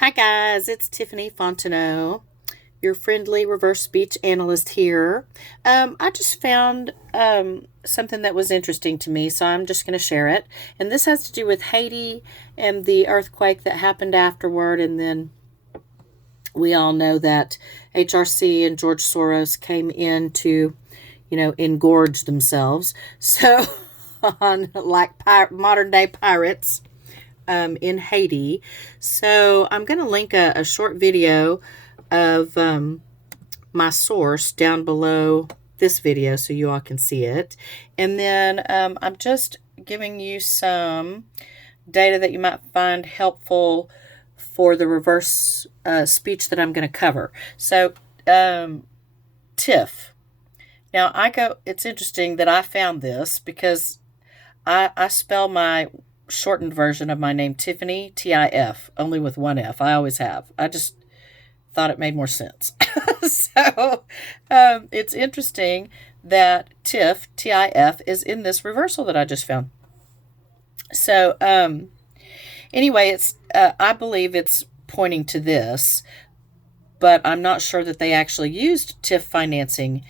Hi guys, it's Tiffany Fontenot, your friendly reverse speech analyst here. I just found something that was interesting to me, so I'm just going to share it. And this has to do with Haiti and the earthquake that happened afterward. And then we all know that HRC and George Soros came in to, engorge themselves. So, on like modern day pirates in Haiti. So I'm going to link a short video of my source down below this video so you all can see it. And then I'm just giving you some data that you might find helpful for the reverse speech that I'm going to cover. So TIFF. Now it's interesting that I found this because I spell my shortened version of my name Tiffany, T-I-F, only with one F. I always have. I just thought it made more sense. So it's interesting that TIFF, T-I-F, is in this reversal that I just found. So anyway, I believe it's pointing to this, but I'm not sure that they actually used TIFF financing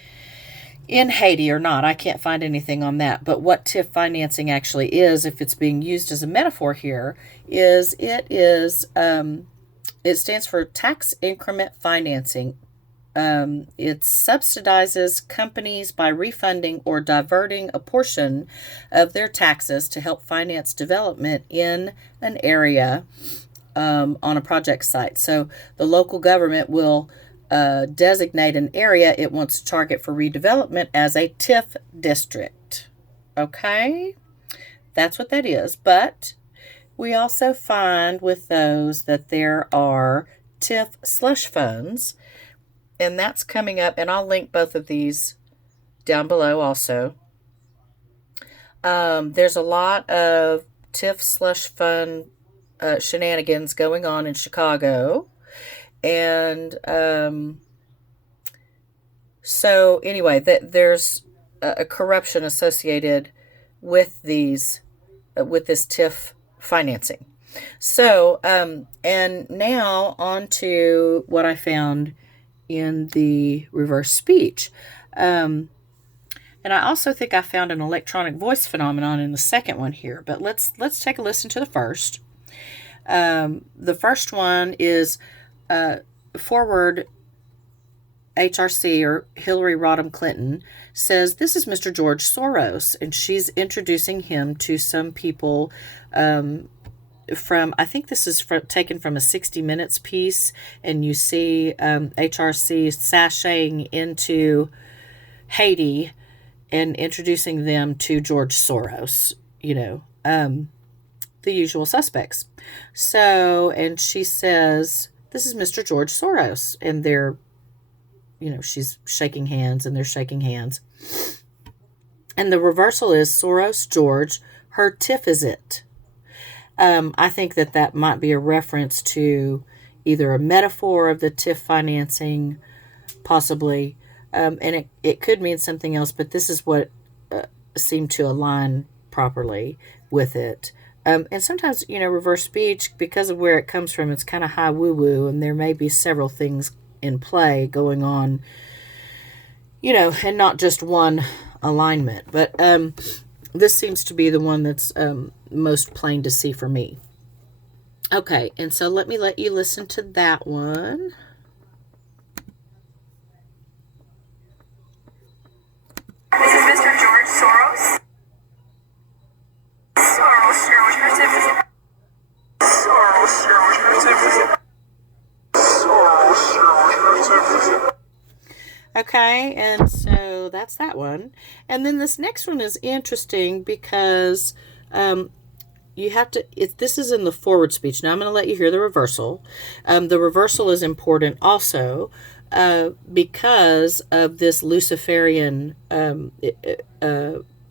in Haiti or not. I can't find anything on that. But what TIF financing actually is, if it's being used as a metaphor here, it stands for tax increment financing. It subsidizes companies by refunding or diverting a portion of their taxes to help finance development in an area on a project site. So the local government will designate an area it wants to target for redevelopment as a TIF district. Okay? That's what that is. But we also find with those that there are TIF slush funds, and that's coming up, and I'll link both of these down below also. There's a lot of TIF slush fund shenanigans going on in Chicago. And so anyway, there's a corruption associated with this TIF financing. So and now on to what I found in the reverse speech. And I also think I found an electronic voice phenomenon in the second one here. But let's take a listen to the first. The first one is forward HRC, or Hillary Rodham Clinton, says this is Mr. George Soros, and she's introducing him to some people from, I think this is taken from a 60 Minutes piece, and you see HRC sashaying into Haiti and introducing them to George Soros, the usual suspects. So, and she says, this is Mr. George Soros. And they're, she's shaking hands and they're shaking hands. And the reversal is Soros, George, her TIF is it. I think that might be a reference to either a metaphor of the TIF financing, possibly, and it could mean something else, but this is what seemed to align properly with it. And sometimes, reverse speech, because of where it comes from, it's kind of high woo-woo, and there may be several things in play going on, and not just one alignment. But this seems to be the one that's most plain to see for me. Okay, and so let you listen to that one. This is Mr. George Soros. Okay, and so that's that one. And then this next one is interesting because you have to, this is in the forward speech. Now I'm going to let you hear the reversal. The reversal is important also because of this Luciferian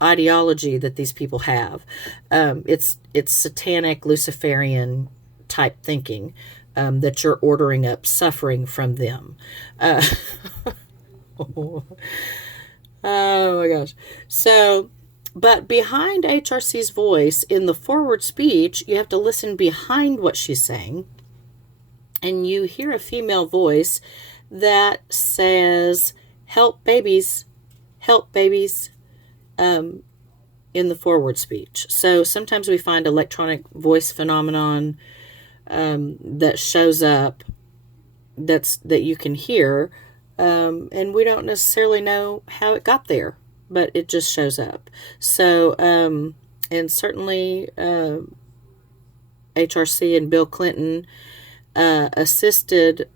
ideology that these people have. It's satanic Luciferian type thinking that you're ordering up suffering from them. Oh my gosh. So, but behind HRC's voice in the forward speech, you have to listen behind what she's saying. and you hear a female voice that says, help babies, in the forward speech. So sometimes we find electronic voice phenomenon that shows up that you can hear, and we don't necessarily know how it got there, but it just shows up. So, and certainly HRC and Bill Clinton assisted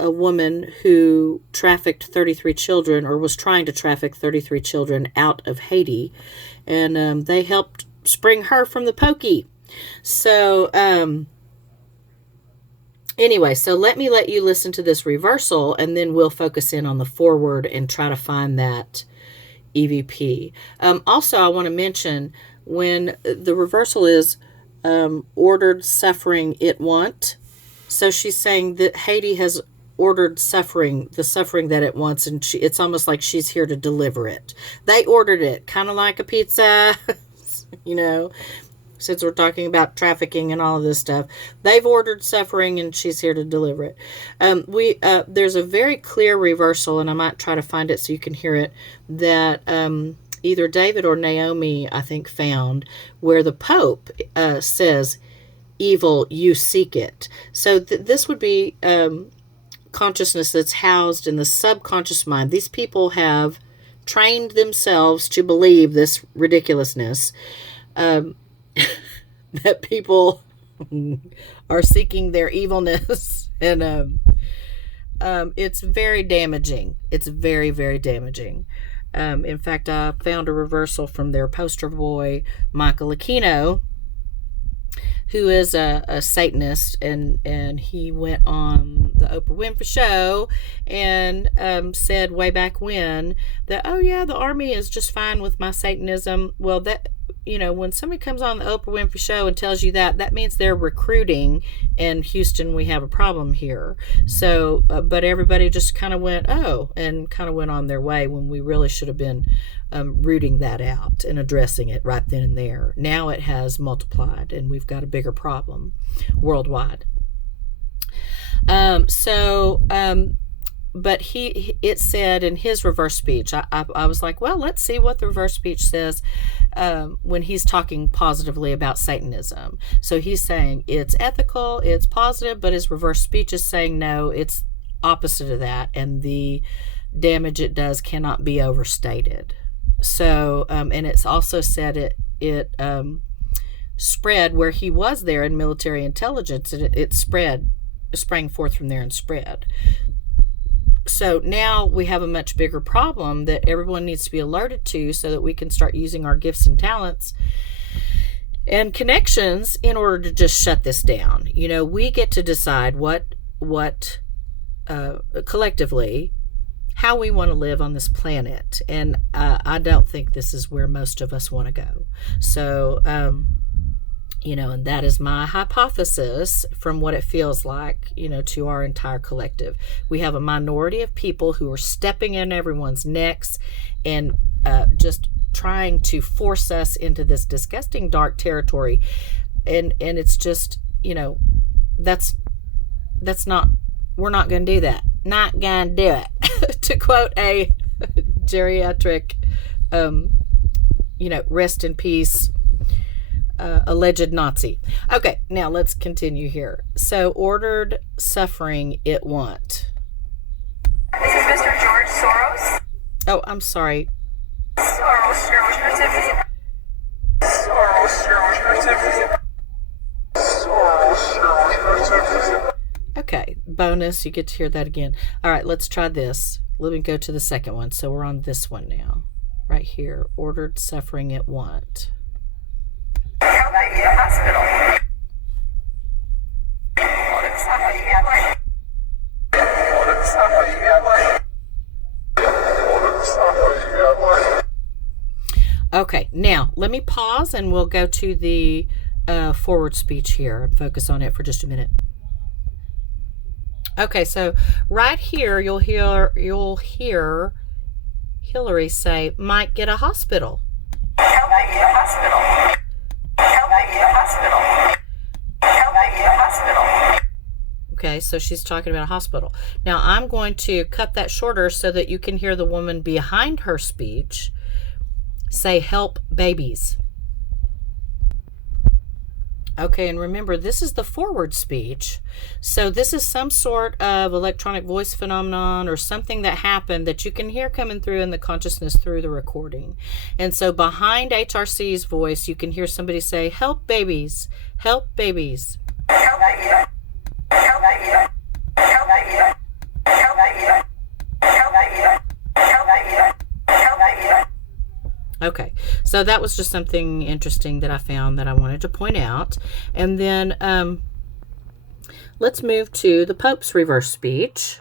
a woman who trafficked 33 children, or was trying to traffic 33 children out of Haiti, and they helped spring her from the pokey. So anyway, so let you listen to this reversal, and then we'll focus in on the forward and try to find that EVP. Also, I want to mention when the reversal is ordered suffering it want. So she's saying that Haiti has ordered the suffering that it wants, and it's almost like she's here to deliver it. They ordered it, kind of like a pizza, since we're talking about trafficking and all of this stuff. They've ordered suffering, and she's here to deliver it. There's a very clear reversal, and I might try to find it so you can hear it, that either David or Naomi, I think, found, where the Pope says, evil, you seek it. So this would be consciousness that's housed in the subconscious mind. These people have trained themselves to believe this ridiculousness, that people are seeking their evilness, and it's very damaging. It's very, very damaging. In fact, I found a reversal from their poster boy, Michael Aquino, who is a Satanist, and he went on the Oprah Winfrey Show and said way back when that, oh yeah, the army is just fine with my Satanism. Well, that, when somebody comes on the Oprah Winfrey Show and tells you that means they're recruiting, and Houston, we have a problem here. So, but everybody just kind of went, oh, and kind of went on their way, when we really should have been rooting that out and addressing it right then and there. Now it has multiplied, and we've got a bigger problem worldwide. But it said in his reverse speech, I was like, well, let's see what the reverse speech says when he's talking positively about Satanism. So he's saying it's ethical, it's positive, but his reverse speech is saying no, it's opposite of that, and the damage it does cannot be overstated. So, and it's also said it spread where he was there in military intelligence, and it sprang forth from there and spread. So now we have a much bigger problem that everyone needs to be alerted to, so that we can start using our gifts and talents and connections in order to just shut this down. We get to decide what collectively, how we want to live on this planet. And I don't think this is where most of us want to go. So, and that is my hypothesis from what it feels like, to our entire collective. We have a minority of people who are stepping in everyone's necks and just trying to force us into this disgusting dark territory. And it's just, that's not, we're not going to do that. Not going to do it. To quote a geriatric, rest in peace, alleged Nazi. Okay, now let's continue here. So, ordered suffering it want. This is Mr. George Soros. Oh, I'm sorry. Okay, bonus, you get to hear that again. All right, let's try this. Let me go to the second one. So we're on this one now. Right here, ordered suffering it want. How about you? Hospital. Okay, now let me pause and we'll go to the forward speech here and focus on it for just a minute. Okay, so right here you'll hear Hillary say, "Might get a hospital." How about you? Hospital. How about you? Hospital. How about you? Hospital. Okay, so she's talking about a hospital. Now, I'm going to cut that shorter so that you can hear the woman behind her speech say, help babies. Okay, and remember, this is the forward speech. So this is some sort of electronic voice phenomenon or something that happened that you can hear coming through in the consciousness through the recording. And so behind HRC's voice, you can hear somebody say, help babies, help babies. Help babies. Help babies. Help babies. Help babies. Help babies. Help babies. Help babies. Okay, so that was just something interesting that I found that I wanted to point out. And then let's move to the Pope's reverse speech.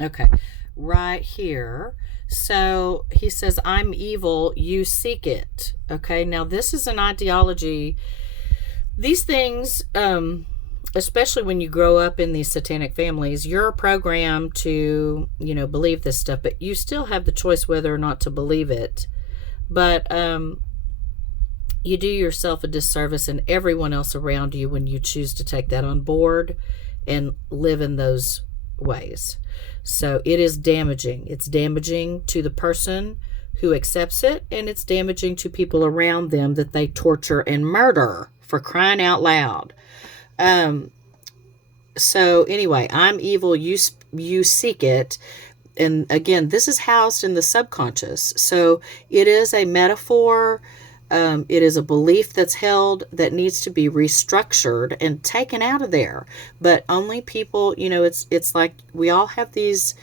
Okay, right here. So he says, I'm evil, you seek it. Okay, now this is an ideology. These things, especially when you grow up in these satanic families, you're programmed to, believe this stuff, but you still have the choice whether or not to believe it. But you do yourself a disservice and everyone else around you when you choose to take that on board and live in those ways. So it is damaging. It's damaging to the person who accepts it, and it's damaging to people around them that they torture and murder, for crying out loud. So anyway, I'm evil, you seek it. And again, this is housed in the subconscious. So it is a metaphor. It is a belief that's held that needs to be restructured and taken out of there. But only people, it's like we all have these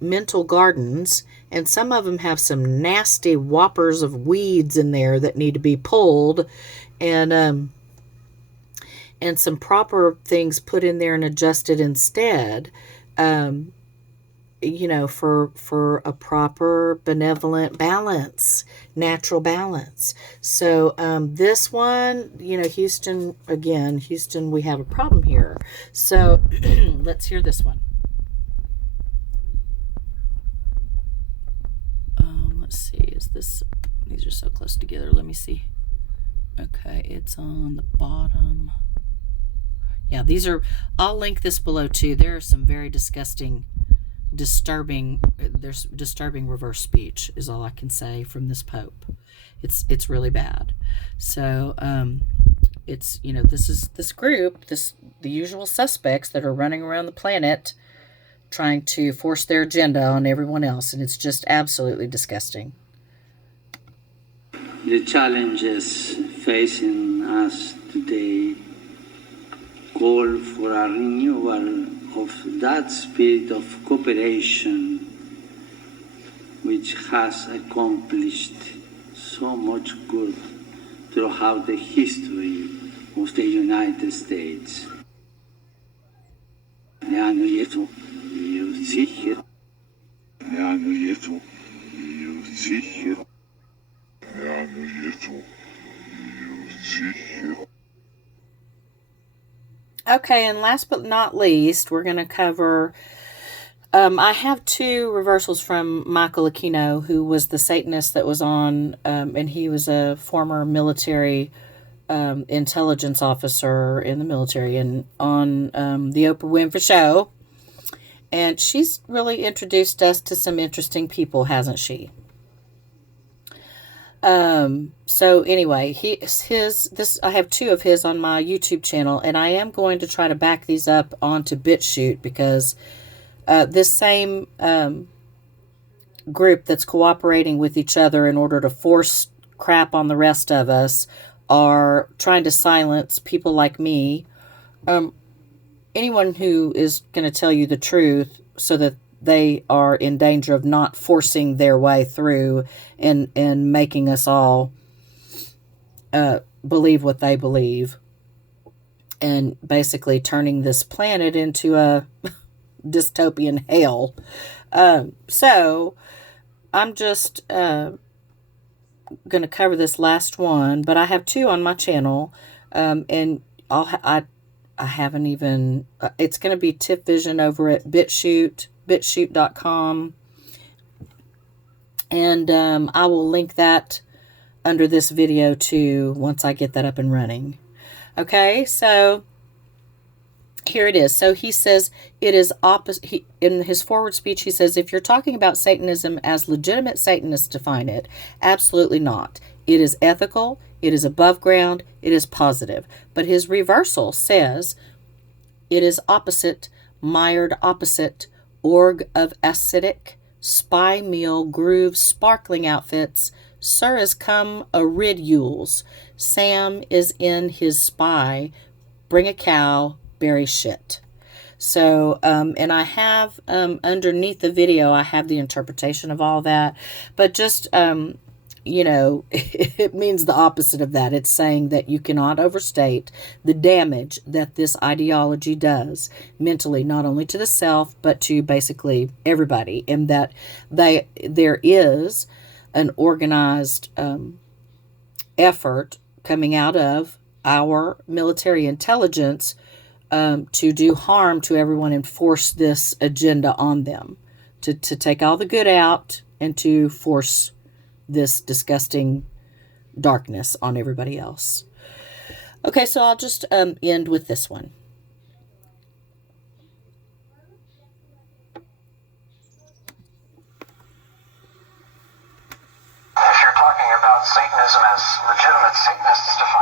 mental gardens, and some of them have some nasty whoppers of weeds in there that need to be pulled, and some proper things put in there and adjusted instead, for a proper benevolent balance, natural balance. So this one, Houston, we have a problem here. So let's hear this one. Let's see, these are so close together. Let me see. Okay, it's on the bottom. Yeah, I'll link this below too. There are some very disturbing reverse speech is all I can say from this Pope. It's really bad. So, it's, this group, the usual suspects that are running around the planet trying to force their agenda on everyone else, and it's just absolutely disgusting. The challenges facing us today call for a renewal of that spirit of cooperation which has accomplished so much good throughout the history of the United States. Okay, and last but not least, we're going to cover, I have two reversals from Michael Aquino, who was the Satanist that was on, and he was a former military intelligence officer in the military, and on the Oprah Winfrey Show. And she's really introduced us to some interesting people, hasn't she? So anyway, I have two of his on my YouTube channel, and I am going to try to back these up onto BitChute because this same group that's cooperating with each other in order to force crap on the rest of us are trying to silence people like me. Anyone who is going to tell you the truth so that they are in danger of not forcing their way through and making us all believe what they believe and basically turning this planet into a dystopian hell. So I'm just going to cover this last one, but I have two on my channel, and I haven't even, it's going to be Tip Vision over at bitchute.com. And I will link that under this video too once I get that up and running. Okay, so Here it is. So he says it is opposite. In his forward speech, he says, if you're talking about Satanism as legitimate Satanists define it, absolutely not. It is ethical, it is above ground, it is positive. But his reversal says it is opposite, mired opposite, org of acidic, spy meal, groove, sparkling outfits, sir is come a ridules, Sam is in his spy, bring a cow, bury shit. So, and I have, underneath the video, I have the interpretation of all that, but just, it means the opposite of that. It's saying that you cannot overstate the damage that this ideology does mentally, not only to the self, but to basically everybody, and that there is an organized effort coming out of our military intelligence to do harm to everyone and force this agenda on them, to take all the good out and to force this disgusting darkness on everybody else. Okay, so I'll just end with this one. If you're talking about Satanism as legitimate Satanists define